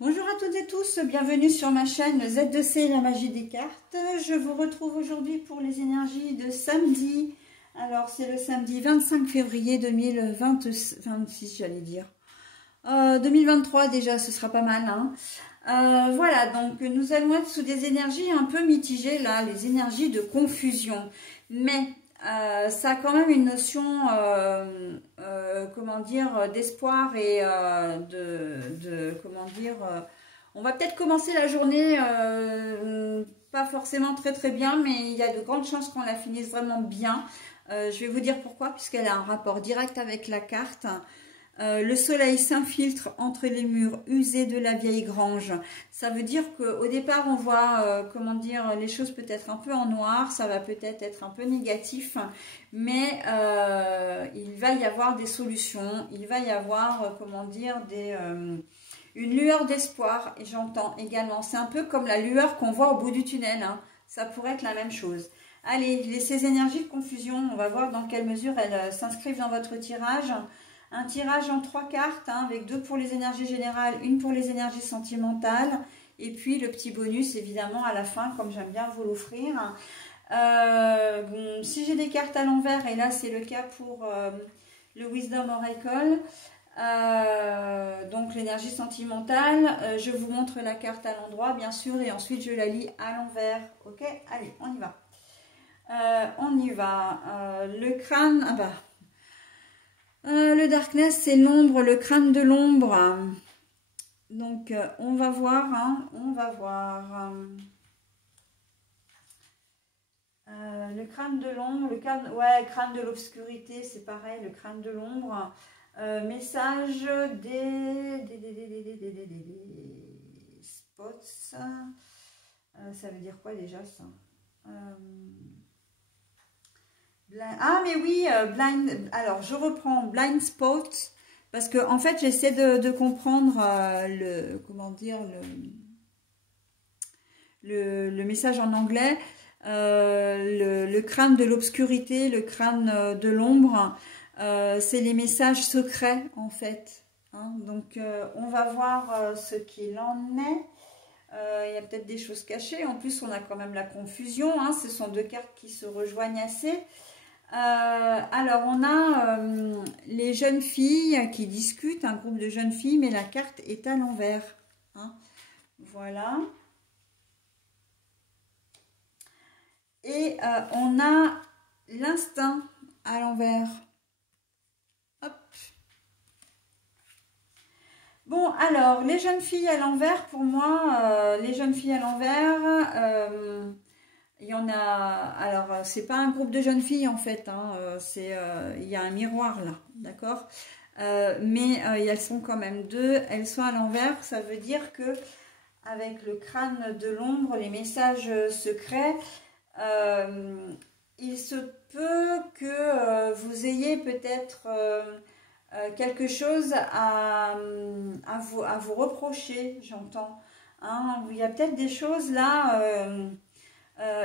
Bonjour à toutes et tous, bienvenue sur ma chaîne Z2C, la magie des cartes. Je vous retrouve aujourd'hui pour les énergies de samedi. Alors c'est le samedi 25 février 2026, j'allais dire. 2023 déjà, ce sera pas mal. Hein. Voilà, donc nous allons être sous des énergies un peu mitigées là, les énergies de confusion. Mais ça a quand même une notion, comment dire, d'espoir et comment dire, on va peut-être commencer la journée pas forcément très bien, mais il y a de grandes chances qu'on la finisse vraiment bien. Je vais vous dire pourquoi, puisqu'elle a un rapport direct avec la carte. Le soleil s'infiltre entre les murs usés de la vieille grange. Ça veut dire qu'au départ, on voit, comment dire, les choses peut-être un peu en noir. Ça va peut-être être un peu négatif. Mais il va y avoir des solutions. Il va y avoir, comment dire, une lueur d'espoir. Et j'entends également. C'est un peu comme la lueur qu'on voit au bout du tunnel. Hein. Ça pourrait être la même chose. Allez, ces énergies de confusion, on va voir dans quelle mesure elles s'inscrivent dans votre tirage. Un tirage en 3 cartes, hein, avec 2 pour les énergies générales, 1 pour les énergies sentimentales. Et puis le petit bonus, évidemment, à la fin, comme j'aime bien vous l'offrir. Si j'ai des cartes à l'envers, et là c'est le cas pour le Wisdom Oracle, donc l'énergie sentimentale, je vous montre la carte à l'endroit, bien sûr, et ensuite je la lis à l'envers. Ok, allez, on y va. On y va. Le crâne, ah bah... le darkness, c'est l'ombre, le crâne de l'ombre. Donc, on va voir, hein, on va voir. Le crâne de l'ombre, crâne de l'obscurité, c'est pareil, le crâne de l'ombre. Message des spots. Ça veut dire quoi déjà ça? Ah mais oui, blind. Alors je reprends blind spot parce que en fait j'essaie de comprendre comment dire le message en anglais. Le crâne de l'obscurité, le crâne de l'ombre, c'est les messages secrets en fait. Hein. Donc on va voir ce qu'il en est. Il y a peut-être des choses cachées. En plus on a quand même la confusion. Hein. Ce sont deux cartes qui se rejoignent assez. Alors on a les jeunes filles qui discutent, un groupe de jeunes filles, mais la carte est à l'envers. Hein. Voilà. Et on a l'instinct à l'envers. Hop. Bon, alors, les jeunes filles à l'envers, pour moi, les jeunes filles à l'envers... il y en a, alors c'est pas un groupe de jeunes filles en fait, hein, il y a un miroir là, d'accord, mais elles sont quand même deux, elles sont à l'envers, ça veut dire que avec le crâne de l'ombre, les messages secrets, il se peut que vous ayez peut-être quelque chose à vous reprocher, j'entends, hein, il y a peut-être des choses là...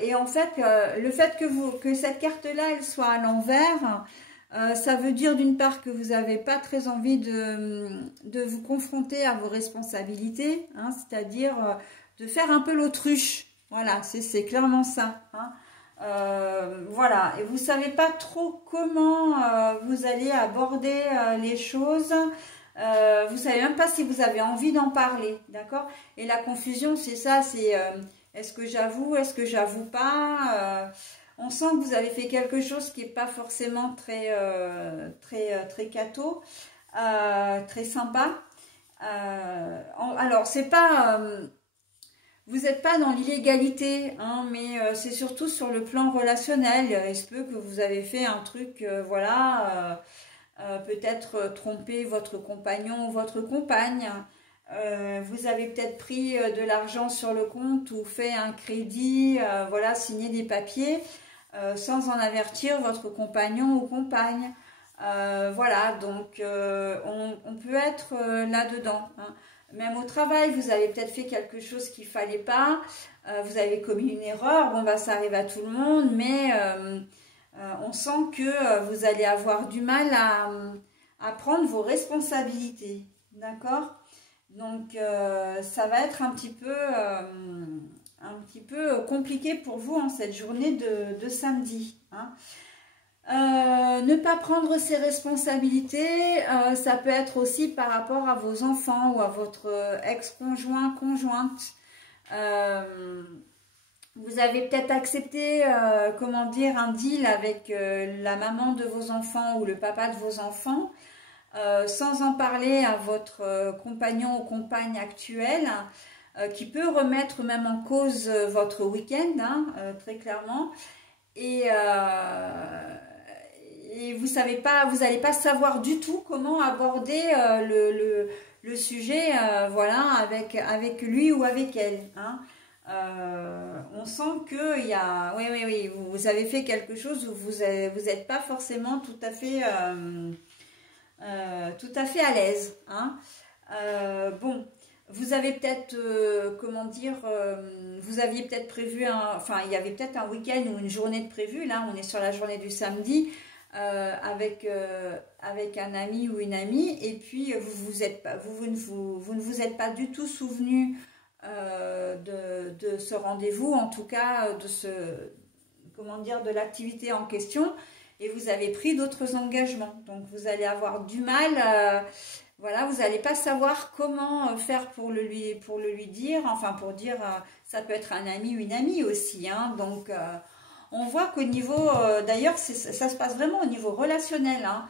et en fait, le fait que cette carte-là, elle soit à l'envers, ça veut dire d'une part que vous n'avez pas très envie de vous confronter à vos responsabilités, hein, c'est-à-dire de faire un peu l'autruche. Voilà, c'est clairement ça. Hein. Voilà, et vous ne savez pas trop comment vous allez aborder les choses. Vous ne savez même pas si vous avez envie d'en parler, d'accord? Et la confusion, c'est ça, c'est... est-ce que j'avoue? Est-ce que j'avoue pas? On sent que vous avez fait quelque chose qui n'est pas forcément très catho, très sympa. Alors, c'est pas... vous n'êtes pas dans l'illégalité, hein, mais c'est surtout sur le plan relationnel. Il se peut que vous avez fait un truc, voilà, peut-être tromper votre compagnon ou votre compagne. Vous avez peut-être pris de l'argent sur le compte ou fait un crédit, voilà, signé des papiers sans en avertir votre compagnon ou compagne. Voilà, donc on peut être là-dedans. Hein. Même au travail, vous avez peut-être fait quelque chose qu'il ne fallait pas, vous avez commis une erreur, bon bah ça arrive à tout le monde, mais on sent que vous allez avoir du mal à prendre vos responsabilités, d'accord ? Donc, ça va être un petit peu compliqué pour vous en cette journée de samedi. Hein. Ne pas prendre ses responsabilités, ça peut être aussi par rapport à vos enfants ou à votre ex-conjoint, conjointe. Vous avez peut-être accepté, comment dire, un deal avec la maman de vos enfants ou le papa de vos enfants, sans en parler à votre compagnon ou compagne actuelle, qui peut remettre même en cause votre week-end, hein, très clairement. Et vous savez pas, vous n'allez pas savoir du tout comment aborder le sujet, voilà, avec lui ou avec elle. Hein. On sent que il y a, oui, vous avez fait quelque chose où vous n'êtes pas forcément tout à fait à l'aise. Hein. Bon. Vous avez peut-être, comment dire, vous aviez peut-être prévu, enfin, il y avait peut-être un week-end ou une journée de prévu. Là, on est sur la journée du samedi avec un ami ou une amie. Et puis, vous ne vous êtes pas du tout souvenu de ce rendez-vous, en tout cas, comment dire, de l'activité en question. Et vous avez pris d'autres engagements. Donc, vous allez avoir du mal... Voilà, vous n'allez pas savoir comment faire pour le lui dire, enfin pour dire, ça peut être un ami ou une amie aussi, hein, donc on voit qu'au niveau, d'ailleurs ça se passe vraiment au niveau relationnel, hein,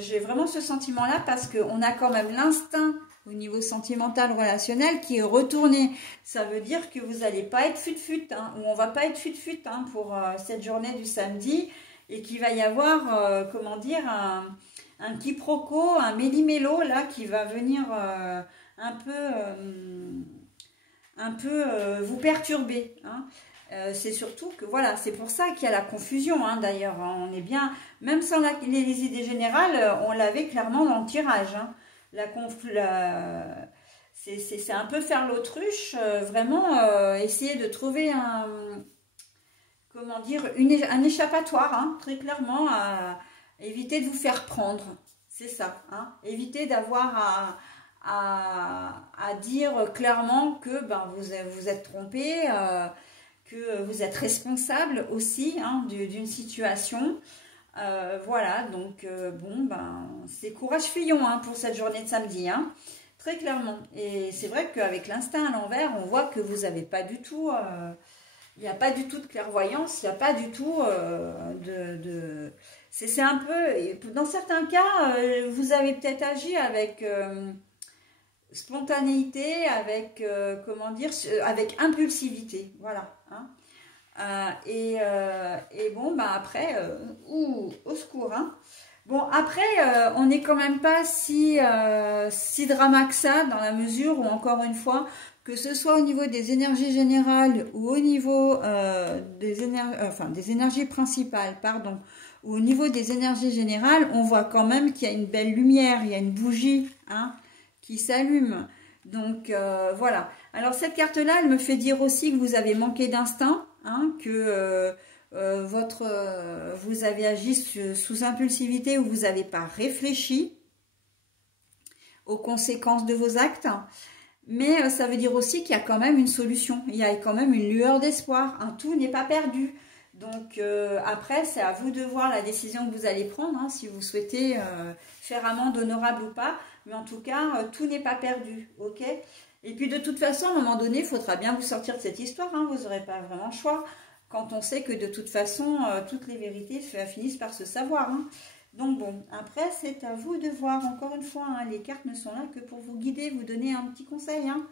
j'ai vraiment ce sentiment-là parce qu'on a quand même l'instinct au niveau sentimental relationnel qui est retourné, ça veut dire que vous n'allez pas être fut-fut, hein, ou on va pas être fut-fut hein, pour cette journée du samedi et qu'il va y avoir, comment dire, un quiproquo, un méli-mélo là qui va venir un peu vous perturber. Hein. C'est surtout que voilà, c'est pour ça qu'il y a la confusion. Hein, d'ailleurs, on est bien, même sans les idées générales, on l'avait clairement dans le tirage. Hein. C'est un peu faire l'autruche, vraiment essayer de trouver comment dire, un échappatoire, hein, très clairement à éviter de vous faire prendre, c'est ça. Hein. Évitez d'avoir à dire clairement que ben, vous êtes trompé, que vous êtes responsable aussi hein, d'une situation. Voilà, donc bon, ben, c'est courage fillon hein, pour cette journée de samedi, hein, très clairement. Et c'est vrai qu'avec l'instinct à l'envers, on voit que vous n'avez pas du tout... il n'y a pas du tout de clairvoyance, il n'y a pas du tout c'est un peu... Dans certains cas, vous avez peut-être agi avec spontanéité, avec, comment dire, avec impulsivité. Voilà. Hein. Et bon, bah après, au secours. Hein. Bon, après, on n'est quand même pas si drama que ça, dans la mesure où, encore une fois... que ce soit au niveau des énergies générales ou au niveau des énergies principales, pardon, ou au niveau des énergies générales, on voit quand même qu'il y a une belle lumière, il y a une bougie hein, qui s'allume. Donc voilà. Alors cette carte-là, elle me fait dire aussi que vous avez manqué d'instinct, hein, que vous avez agi sous impulsivité ou vous n'avez pas réfléchi aux conséquences de vos actes. Mais ça veut dire aussi qu'il y a quand même une solution, il y a quand même une lueur d'espoir, hein, tout n'est pas perdu. Donc après, c'est à vous de voir la décision que vous allez prendre, hein, si vous souhaitez faire amende honorable ou pas. Mais en tout cas, tout n'est pas perdu, ok? Et puis de toute façon, à un moment donné, il faudra bien vous sortir de cette histoire, hein, vous n'aurez pas vraiment le choix. Quand on sait que de toute façon, toutes les vérités finissent par se savoir, hein. Donc bon, après c'est à vous de voir, encore une fois, hein, les cartes ne sont là que pour vous guider, vous donner un petit conseil. Hein.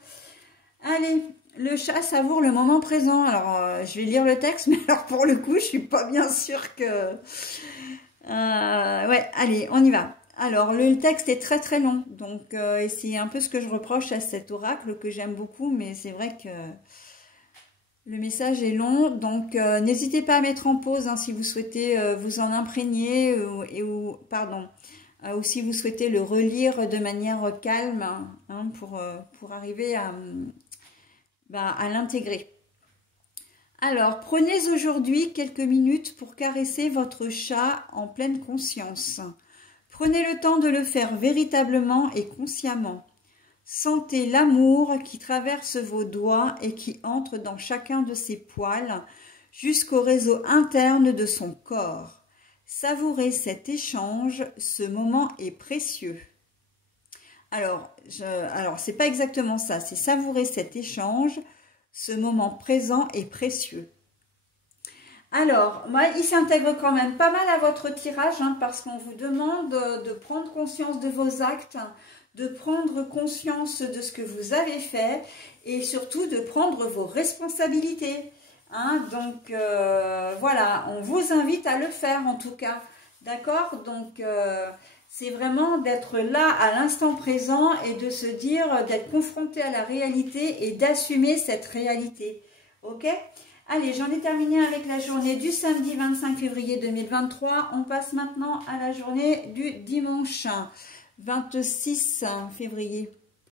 Allez, le chat savoure le moment présent. Alors je vais lire le texte, mais alors pour le coup je suis pas bien sûre que... ouais, allez, on y va. Alors le texte est très très long, donc c'est un peu ce que je reproche à cet oracle que j'aime beaucoup, mais c'est vrai que... Le message est long, donc n'hésitez pas à mettre en pause hein, si vous souhaitez vous en imprégner ou si vous souhaitez le relire de manière calme hein, pour arriver à l'intégrer. Alors, prenez aujourd'hui quelques minutes pour caresser votre chat en pleine conscience. Prenez le temps de le faire véritablement et consciemment. Sentez l'amour qui traverse vos doigts et qui entre dans chacun de ses poils jusqu'au réseau interne de son corps. Savourez cet échange, ce moment est précieux. Alors c'est pas exactement ça, c'est savourer cet échange, ce moment présent est précieux. Alors, moi, il s'intègre quand même pas mal à votre tirage, hein, parce qu'on vous demande de prendre conscience de vos actes, de prendre conscience de ce que vous avez fait et surtout de prendre vos responsabilités. Hein, donc, voilà, on vous invite à le faire en tout cas. D'accord? Donc, c'est vraiment d'être là à l'instant présent et de se dire, d'être confronté à la réalité et d'assumer cette réalité. Ok? Allez, j'en ai terminé avec la journée du samedi 25 février 2023. On passe maintenant à la journée du dimanche 26 février.